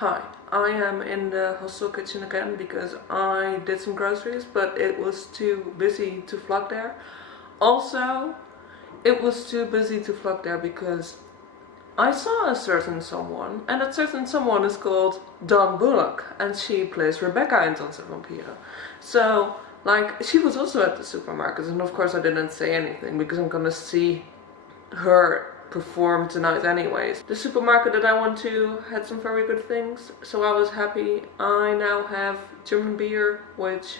Hi, I am in the hostel kitchen again because I did some groceries, but it was too busy to vlog there. Also, it was too busy to vlog there because I saw a certain someone, and that certain someone is called Dawn Bullock, and she plays Rebecca in Tanz Vampire. So, like, she was also at the supermarket, and of course I didn't say anything because I'm gonna see her perform tonight anyways. The supermarket that I went to had some very good things, so I was happy. I now have German beer, which,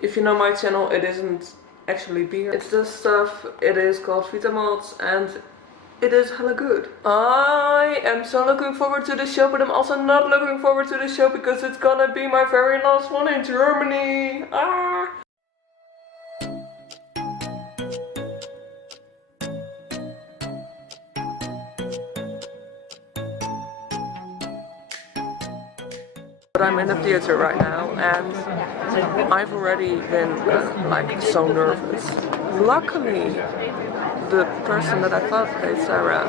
if you know my channel, it isn't actually beer. It's just stuff. It is called Vitamalt and it is hella good. I am so looking forward to the show, but I'm also not looking forward to the show because it's gonna be my very last one in Germany. Ah! But I'm in the theater right now and I've already been like so nervous. Luckily, the person that I thought played Sarah,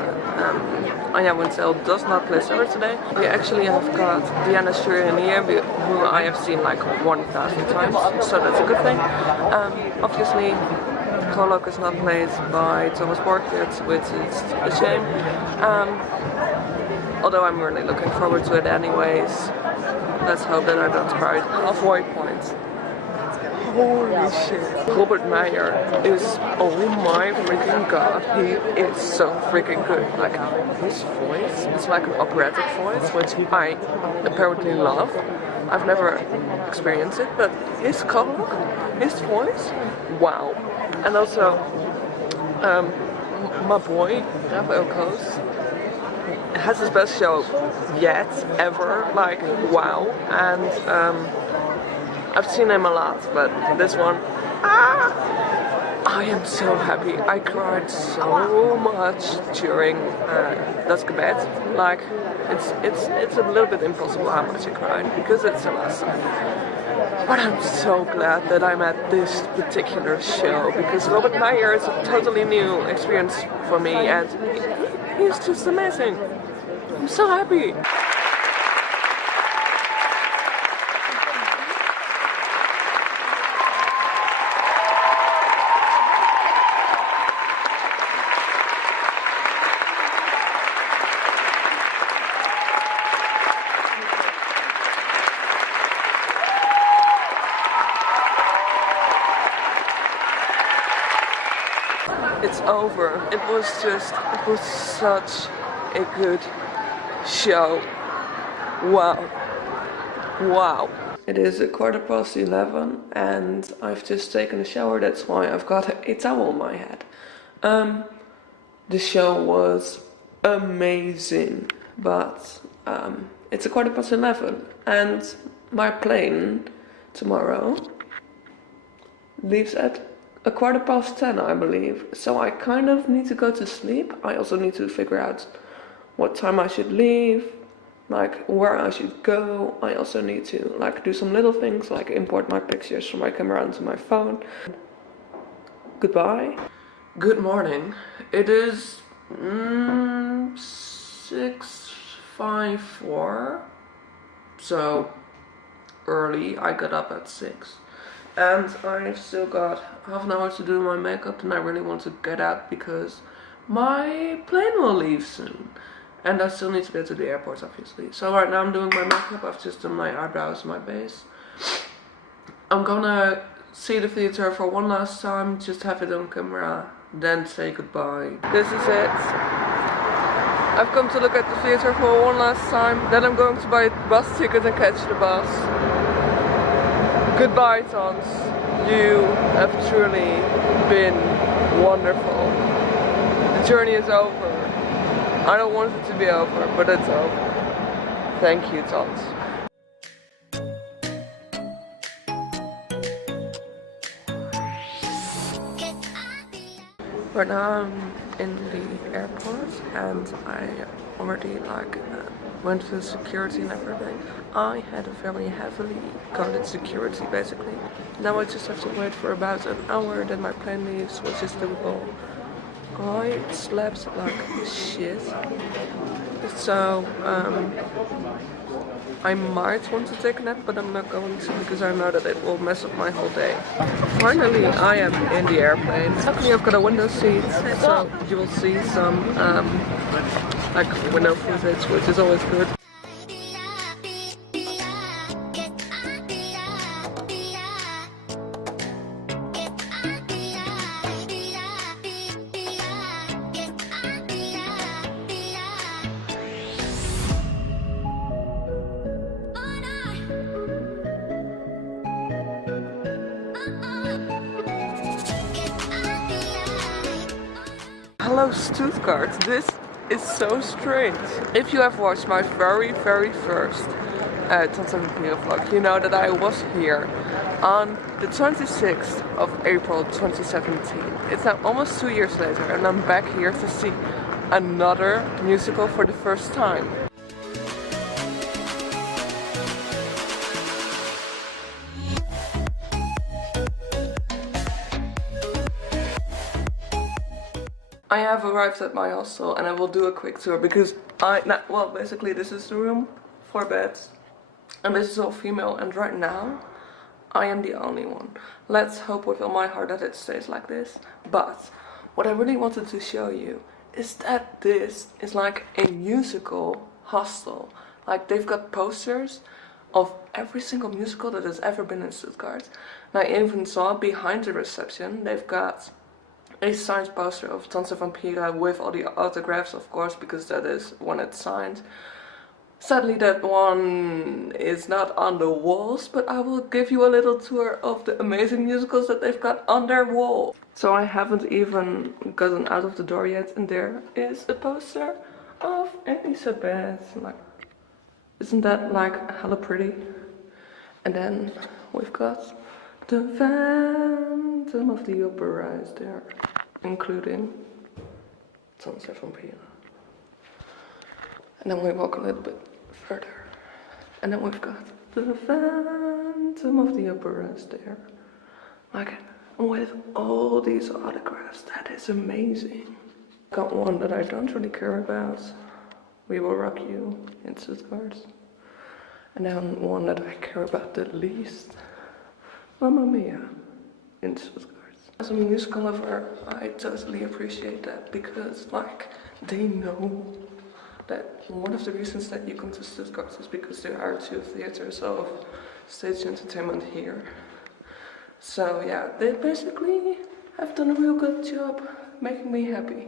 Anya Winsell, does not play Sarah today. We actually have got the Anastasia who I have seen like 1,000 times, so that's a good thing. Obviously, Prologue is not played by Thomas Borchert, which is a shame. Although I'm really looking forward to it anyways. Let's hope that I don't cry. Halfway point. Holy shit. Robert Meyer is, oh my freaking god, he is so freaking good. Like, his voice is like an operatic voice, which I apparently love. I've never experienced it, but his color, his voice, wow. And also, my boy, Raphael Koos, has his best show yet, ever, like, wow. And I've seen him a lot, but this one, I am so happy. I cried so much during Das Gebet. Like, it's a little bit impossible how much I cried because it's the last time. But I'm so glad that I'm at this particular show because Robert Meyer is a totally new experience for me and he's just amazing. I'm so happy. It's over. It was such a good show. Wow. Wow. It is 11:15 and I've just taken a shower, that's why I've got a towel on my head. The show was amazing, but it's 11:15 and my plane tomorrow leaves at 10:15, I believe. So I kind of need to go to sleep. I also need to figure out what time I should leave, like where I should go. I also need to like do some little things like import my pictures from my camera onto my phone. Goodbye. Good morning. It is 6:54. So early. I got up at 6. And I've still got half an hour to do my makeup and I really want to get out because my plane will leave soon. And I still need to get to the airport, obviously. So right now I'm doing my makeup. I've just done my eyebrows and my base. I'm gonna see the theater for one last time, just have it on camera, then say goodbye. This is it. I've come to look at the theater for one last time. Then I'm going to buy a bus ticket and catch the bus. Goodbye, Tanz. You have truly been wonderful. The journey is over. I don't want it to be over, but it's over. Thank you, Tanz. Right now I'm in the airport and I already went through security and everything. I had a very heavily guarded security basically. Now I just have to wait for about an hour, then my plane leaves, which is doable. I slept like shit. So I might want to take a nap, but I'm not going to because I know that it will mess up my whole day. Finally, I am in the airplane. Luckily, I've got a window seat, so you will see some like window footage, which is always good. Hello Stuttgart, this is so strange. If you have watched my very first Tanz vlog, you know that I was here on the 26th of April 2017. It's now almost 2 years later and I'm back here to see another musical for the first time. I have arrived at my hostel and I will do a quick tour because well, basically this is the room, 4 beds, and this is all female, and right now I am the only one. Let's hope with all my heart that it stays like this. But what I really wanted to show you is that this is like a musical hostel. Like they've got posters of every single musical that has ever been in Stuttgart. And I even saw behind the reception they've got a signed poster of Tanz with all the autographs, of course, because that is when it's signed. Sadly, that one is not on the walls, but I will give you a little tour of the amazing musicals that they've got on their wall. So I haven't even gotten out of the door yet, and there is a poster of Anastasia. Like, isn't that like hella pretty? And then we've got the Phantom of the Opera is there, including Tanz. And then we walk a little bit further, and then we've got the Phantom of the Opera is there. Like, with all these autographs, that is amazing. Got one that I don't really care about, We Will Rock You in Stuttgart. And then one that I care about the least, Mamma Mia in Stuttgart. As a musical lover, I totally appreciate that because, like, they know that one of the reasons that you come to Stuttgart is because there are 2 theaters of stage entertainment here. So yeah, they basically have done a real good job making me happy.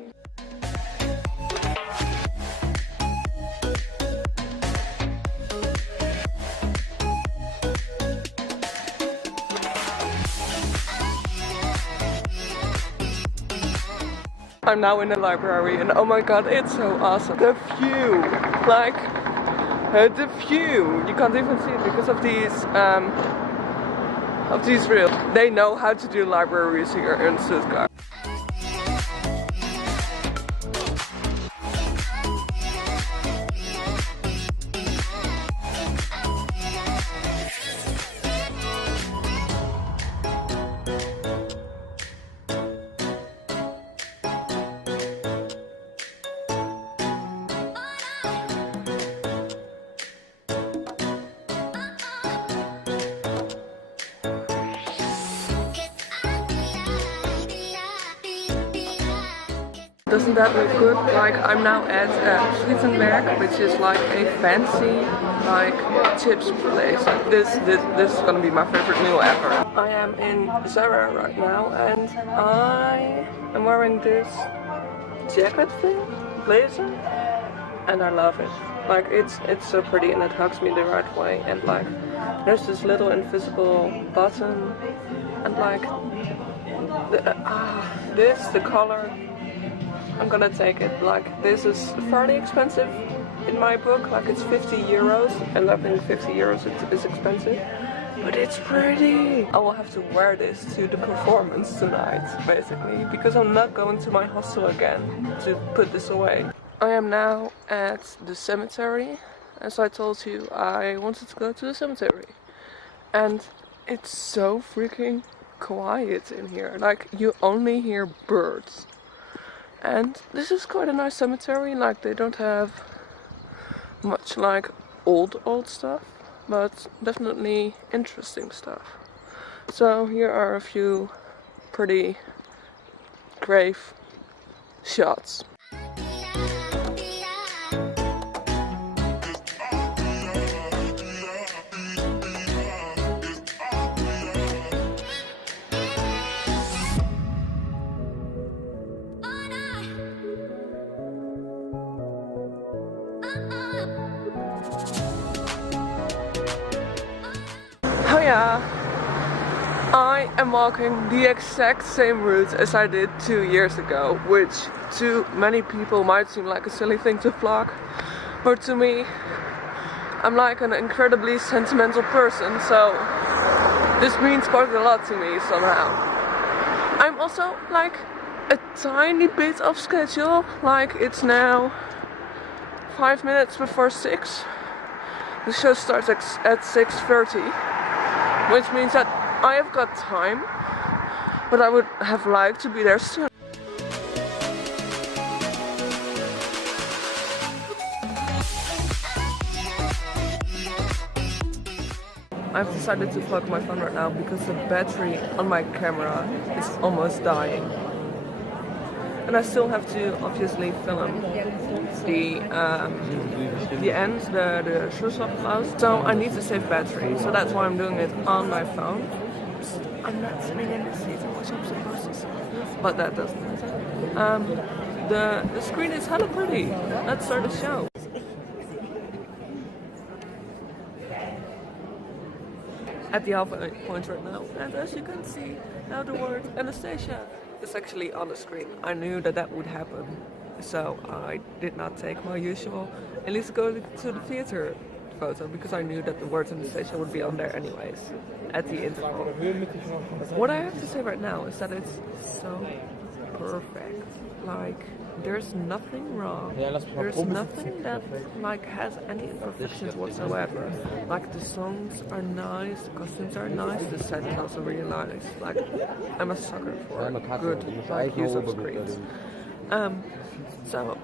I'm now in the library and oh my god, it's so awesome. The view, like the view. You can't even see it because of these rails. They know how to do libraries here in Stuttgart. Doesn't that look good? Like, I'm now at Schlittenberg, which is like a fancy, like, chips place. This is gonna be my favorite meal ever. I am in Zara right now, and I am wearing this jacket thing, blazer, and I love it. Like, it's so pretty and it hugs me the right way, and like, there's this little invisible button, and like, the color. I'm gonna take it. Like, this is fairly expensive in my book. Like, it's 50 euros, and I think 50 euros is expensive. But it's pretty! I will have to wear this to the performance tonight, basically, because I'm not going to my hostel again to put this away. I am now at the cemetery. As I told you, I wanted to go to the cemetery. And it's so freaking quiet in here. Like, you only hear birds. And this is quite a nice cemetery. Like, they don't have much like old stuff, but definitely interesting stuff. So here are a few pretty grave shots. Oh yeah, I am walking the exact same route as I did 2 years ago, which to many people might seem like a silly thing to vlog, but to me, I'm like an incredibly sentimental person, so this means quite a lot to me somehow. I'm also like a tiny bit off schedule, like it's now 5 minutes before 6. The show starts at 6:30, which means that I have got time, but I would have liked to be there soon. I've decided to vlog my phone right now because the battery on my camera is almost dying. And I still have to obviously film the end, the Schlussapplaus. So I need to save battery, so that's why I'm doing it on my phone. I'm not sitting in the seat, which I'm supposed to sit, but that doesn't matter. The screen is hella pretty. Let's start the show. At the halfway point right now, and as you can see, now the word Anastasia is actually on the screen. I knew that that would happen, so I did not take my usual at least go to the theater photo, because I knew that the word Anastasia would be on there anyways at the interval. What I have to say right now is that it's so perfect. Like, there's nothing wrong. There's nothing that like has any imperfections whatsoever. Like, the songs are nice, the costumes are nice, the set is also really nice. Like, I'm a sucker for good like use of screens. So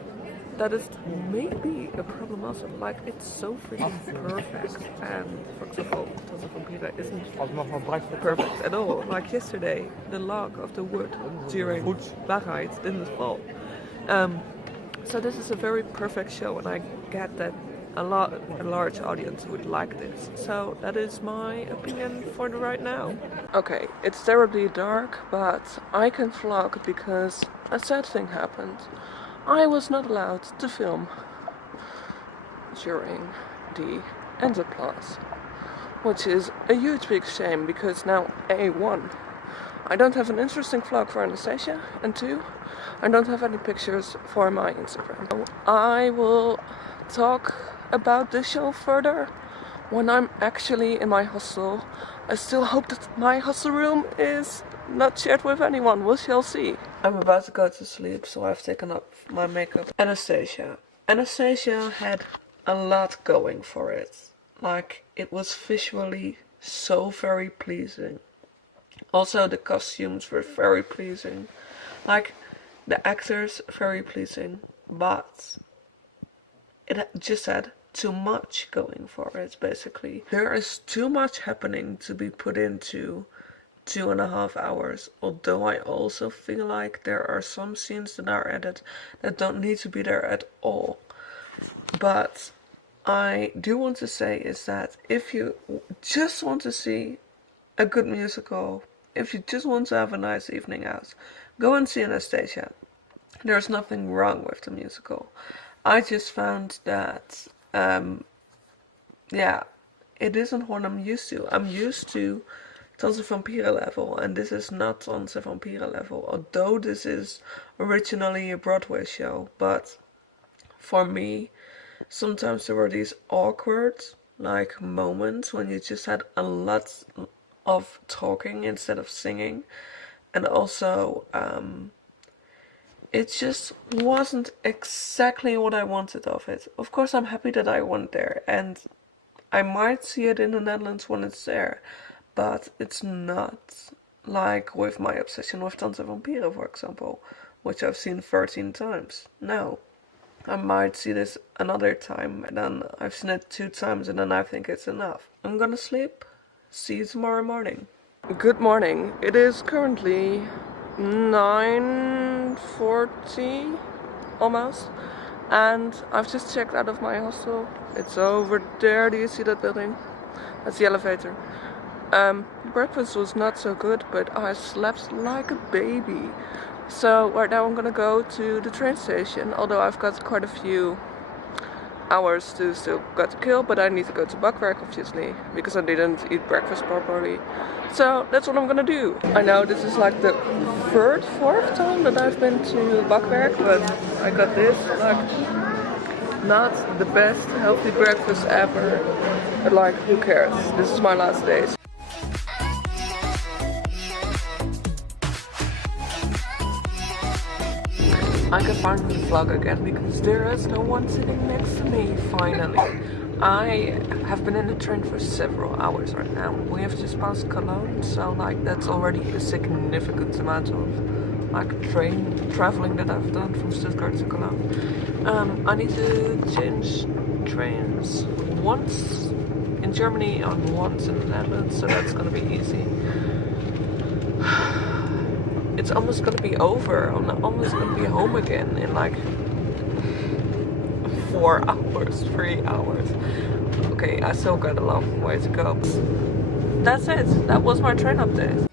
that is maybe a problem also. Like, it's so freaking perfect, and for example, Tanz isn't perfect at all. Like yesterday, the log of the wood during Wahrheit didn't fall. So this is a very perfect show, and I get that a large audience would like this. So that is my opinion for the right now. Okay, it's terribly dark, but I can vlog because a sad thing happened. I was not allowed to film during the end applause, which is a huge big shame, because now A1, I don't have an interesting vlog for Anastasia, and 2, I don't have any pictures for my Instagram. So I will talk about this show further when I'm actually in my hostel. I still hope that my hostel room is not shared with anyone, we shall see. I'm about to go to sleep, so I've taken off my makeup. Anastasia. Anastasia had a lot going for it. Like, it was visually so very pleasing. Also, the costumes were very pleasing. Like, the actors, very pleasing. But it just had too much going for it, basically. There is too much happening to be put into 2.5 hours, although I also feel like there are some scenes that are added that don't need to be there at all. But I do want to say is that if you just want to see a good musical, if you just want to have a nice evening out, go and see Anastasia. There's nothing wrong with the musical. I just found that yeah, it isn't what I'm used to. I'm used to Tanz level, and this is not Tanz level, although this is originally a Broadway show. But for me, sometimes there were these awkward like moments when you just had a lot of talking instead of singing, and also it just wasn't exactly what I wanted of it. Of course, I'm happy that I went there, and I might see it in the Netherlands when it's there, but it's not like with my obsession with Tanz for example, which I've seen 13 times. No. I might see this another time, and then I've seen it 2 times and then I think it's enough. I'm gonna sleep. See you tomorrow morning. Good morning. It is currently 9:40 almost, and I've just checked out of my hostel. It's over there. Do you see that building? That's the elevator. Breakfast was not so good, but I slept like a baby. So right now I'm gonna go to the train station, although I've got quite a few hours to still got to kill, but I need to go to Bakwerk obviously, because I didn't eat breakfast properly. So that's what I'm gonna do. I know this is like the fourth time that I've been to Bakwerk, but I got this, like, not the best healthy breakfast ever, but like, who cares? This is my last day. I can finally vlog again because there is no one sitting next to me, finally. I have been in the train for several hours right now. We have just passed Cologne, so like that's already a significant amount of like train traveling that I've done from Stuttgart to Cologne. I need to change trains once in Germany and once in the Netherlands, so that's gonna be easy. It's almost gonna be over. I'm almost gonna be home again in like 4 hours, 3 hours. Okay, I still got a long way to go. That's it. That was my train update.